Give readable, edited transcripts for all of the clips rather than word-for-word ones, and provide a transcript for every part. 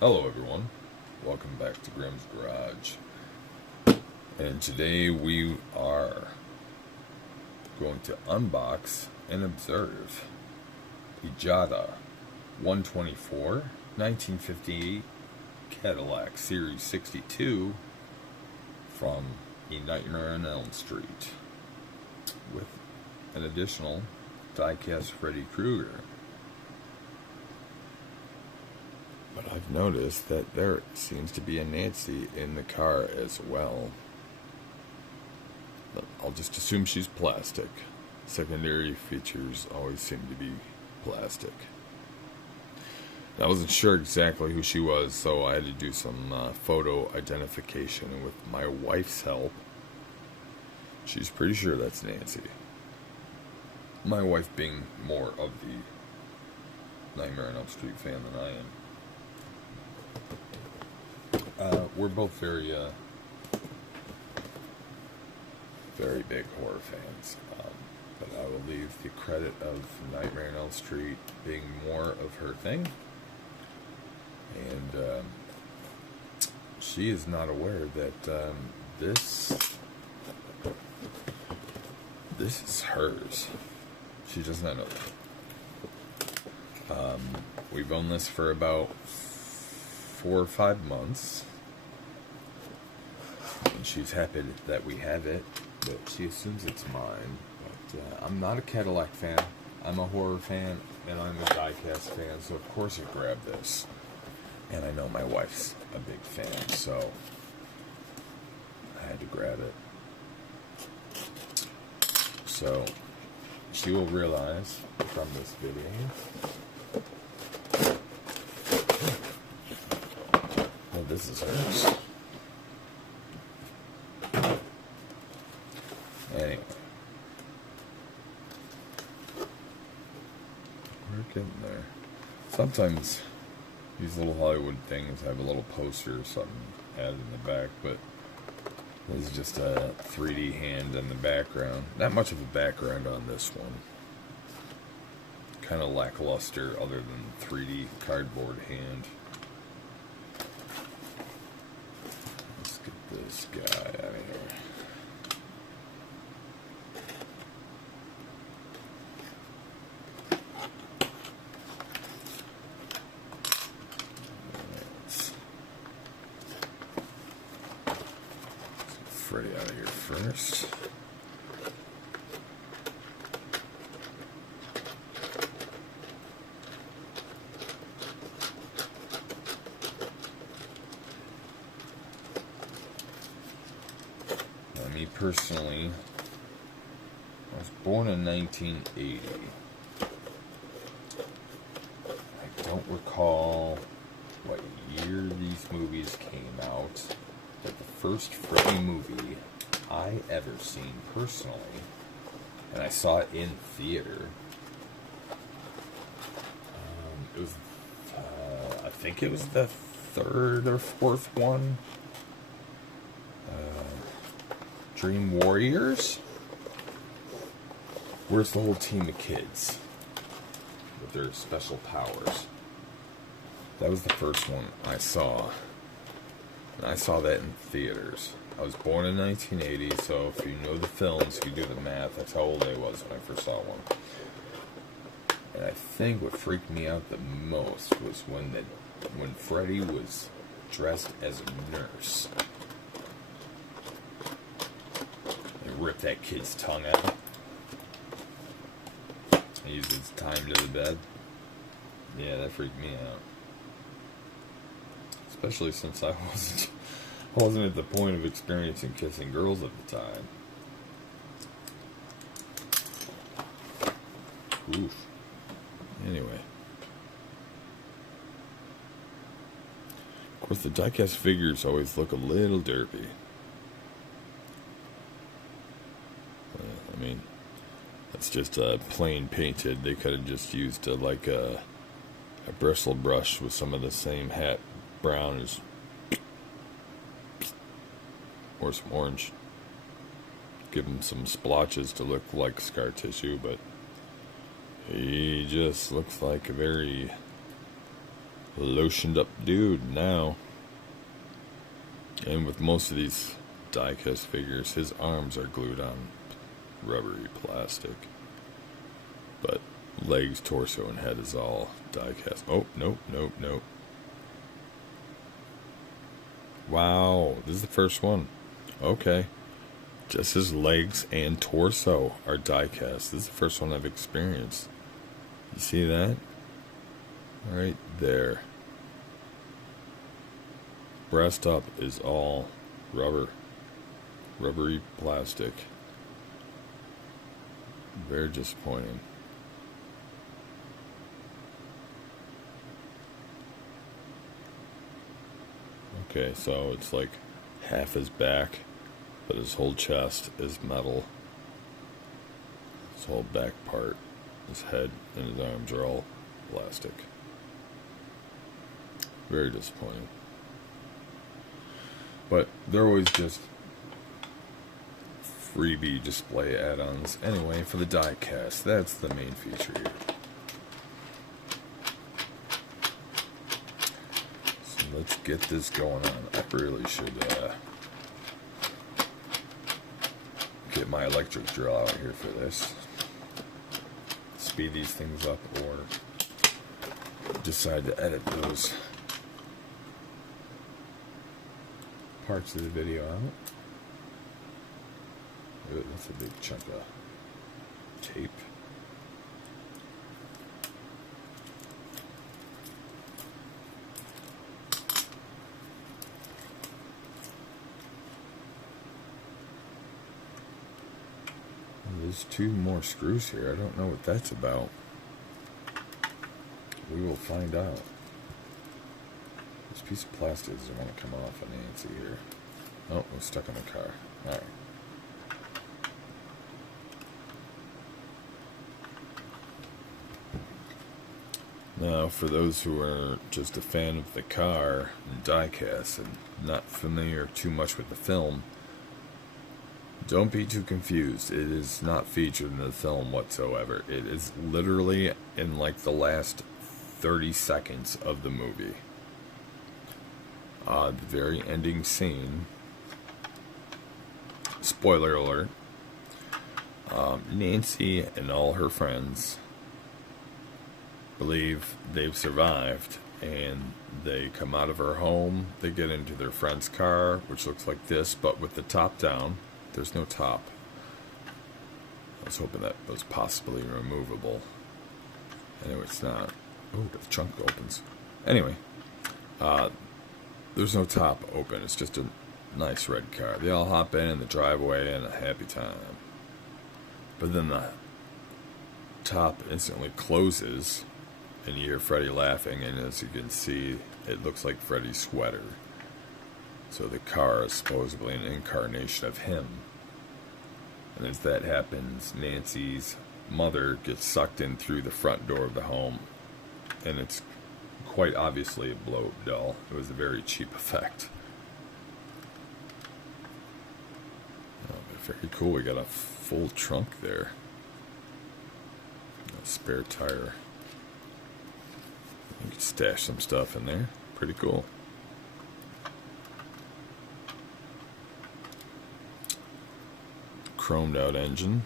Hello everyone, welcome back to Grimm's Garage, and today we are going to unbox and observe the JADA 124 1958 Cadillac Series 62 from A Nightmare on Elm Street with an additional Diecast Freddy Krueger. But I've noticed that there seems to be a Nancy in the car as well. But I'll just assume she's plastic. Secondary features always seem to be plastic. I wasn't sure exactly who she was, so I had to do some photo identification, and with my wife's help, she's pretty sure that's Nancy. My wife being more of the Nightmare on Elm Street fan than I am. We're both very big horror fans, but I will leave the credit of Nightmare on Elm Street being more of her thing, and she is not aware that this is hers. She does not know that. We've owned this for about 4 or 5 months, and she's happy that we have it, but she assumes it's mine. But I'm not a Cadillac fan, I'm a horror fan, and I'm a Diecast fan, so of course I grabbed this. And I know my wife's a big fan, so I had to grab it. So she will realize from this video that this is hers. Anyway, we're getting there. Sometimes these little Hollywood things have a little poster or something added in the back, but this is just a 3D hand in the background. Not much of a background on this one. Kind of lackluster other than 3D cardboard hand. Let's get this guy out of here. Freddy out of here first. Me personally, I was born in 1980. I don't recall what year these movies came out. But the first Freddy movie I ever seen personally, and I saw it in theater, it was, I think it was the 3rd or 4th one, Dream Warriors? Where's the whole team of kids with their special powers? That was the first one I saw. And I saw that in theaters. I was born in 1980, so if you know the films, if you do the math, that's how old I was when I first saw one. And I think what freaked me out the most was when Freddy was dressed as a nurse. And ripped that kid's tongue out. And used his time to the bed. Yeah, that freaked me out. Especially since I wasn't at the point of experiencing kissing girls at the time. Oof. Anyway. Of course, the diecast figures always look a little derpy. I mean, that's just plain painted. They could have just used like a bristle brush with some of the same hat brown as, or some orange. Give him some splotches to look like scar tissue, but he just looks like a very lotioned up dude now. And with most of these diecast figures, his arms are glued on rubbery plastic. But legs, torso, and head is all diecast. Oh, nope. Wow, this is the first one. Okay. Just his legs and torso are diecast. This is the first one I've experienced. You see that? Right there. Breast up is all rubbery plastic. Very disappointing. Okay, so it's like half his back, but his whole chest is metal. His whole back part, his head and his arms are all plastic. Very disappointing. But they're always just freebie display add-ons. Anyway, for the diecast, that's the main feature here. So let's get this going on. I really should get my electric drill out here for this. Speed these things up or decide to edit those parts of the video out. Ooh, that's a big chunk of tape. There's 2 more screws here. I don't know what that's about. We will find out. This piece of plastic doesn't want to come off on Nancy here. Oh, we're stuck in the car. Alright. Now, for those who are just a fan of the car and diecast and not familiar too much with the film, don't be too confused. It is not featured in the film whatsoever. It is literally in like the last 30 seconds of the movie. The very ending scene, spoiler alert, Nancy and all her friends believe they've survived, and they come out of her home. They get into their friend's car, which looks like this, but with the top down. There's no top. I was hoping that was possibly removable. Anyway, it's not. Oh, the trunk opens. Anyway, there's no top open. It's just a nice red car. They all hop in the driveway and a happy time. But then the top instantly closes, and you hear Freddy laughing, and as you can see, it looks like Freddy's sweater. So the car is supposedly an incarnation of him. And as that happens, Nancy's mother gets sucked in through the front door of the home. And it's quite obviously a blow-up doll. It was a very cheap effect. Oh, very cool. We got a full trunk there. A spare tire. You can stash some stuff in there. Pretty cool. Chromed out engine.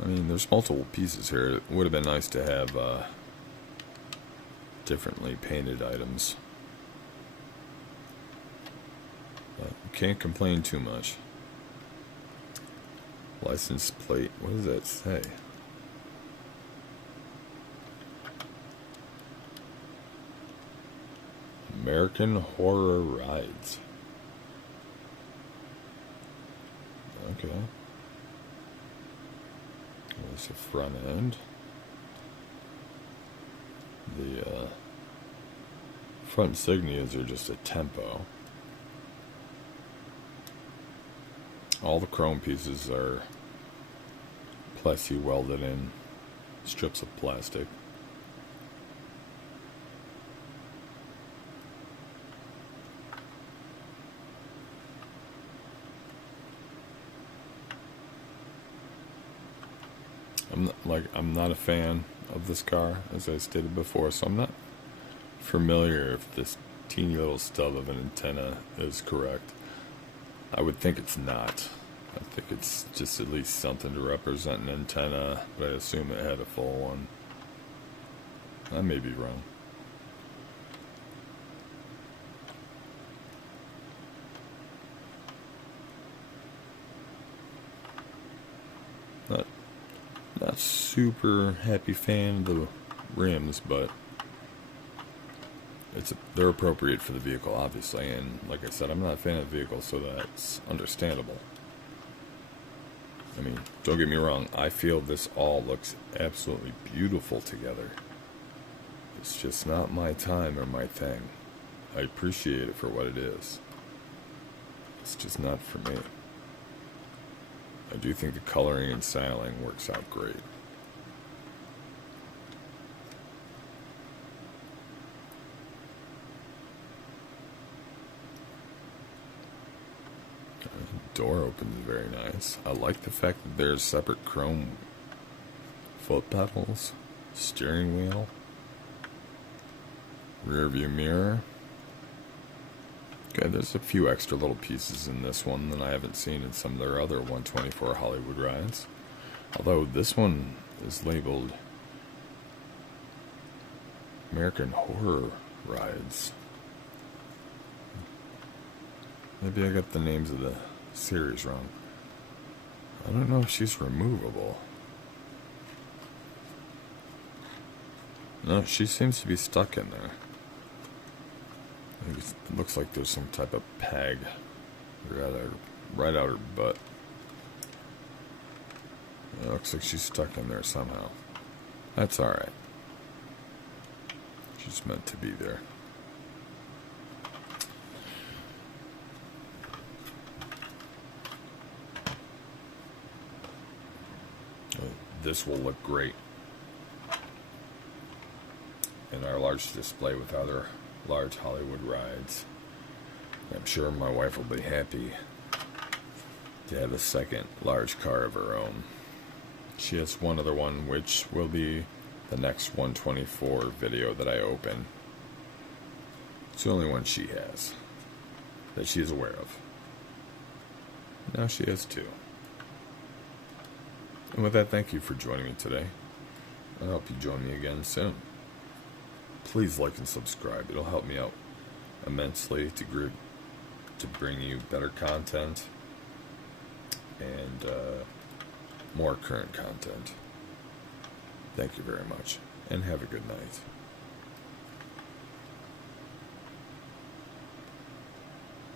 I mean, there's multiple pieces here. It would have been nice to have differently painted items. But you can't complain too much. License plate. What does that say? American Horror Rides. Okay. There's the front end. The front insignias are just a tempo. All the chrome pieces are plexi welded in strips of plastic. I'm not a fan of this car, as I stated before, so I'm not familiar if this teeny little stub of an antenna is correct. I would think it's not. I think it's just at least something to represent an antenna, but I assume it had a full one. I may be wrong. Not super happy fan of the rims, but they're appropriate for the vehicle, obviously, and like I said, I'm not a fan of the vehicle, so that's understandable. I mean, don't get me wrong, I feel this all looks absolutely beautiful together. It's just not my time or my thing. I appreciate it for what it is. It's just not for me. I do think the coloring and styling works out great. Door opens very nice. I like the fact that there's separate chrome foot pedals, steering wheel, rear view mirror. Okay, there's a few extra little pieces in this one that I haven't seen in some of their other 124 Hollywood rides. Although this one is labeled American Horror Rides. Maybe I got the names of the series wrong. I don't know if she's removable. No, she seems to be stuck in there. It looks like there's some type of peg right out her butt. It looks like she's stuck in there somehow. That's alright. She's meant to be there. This will look great in our large display with other large Hollywood rides. I'm sure my wife will be happy to have a second large car of her own. She has one other one, which will be the next 124 video that I open. It's the only one she has that she is aware of. Now she has two. And with that, thank you for joining me today. I hope you join me again soon. Please like and subscribe. It'll help me out immensely to bring you better content and more current content. Thank you very much, and have a good night.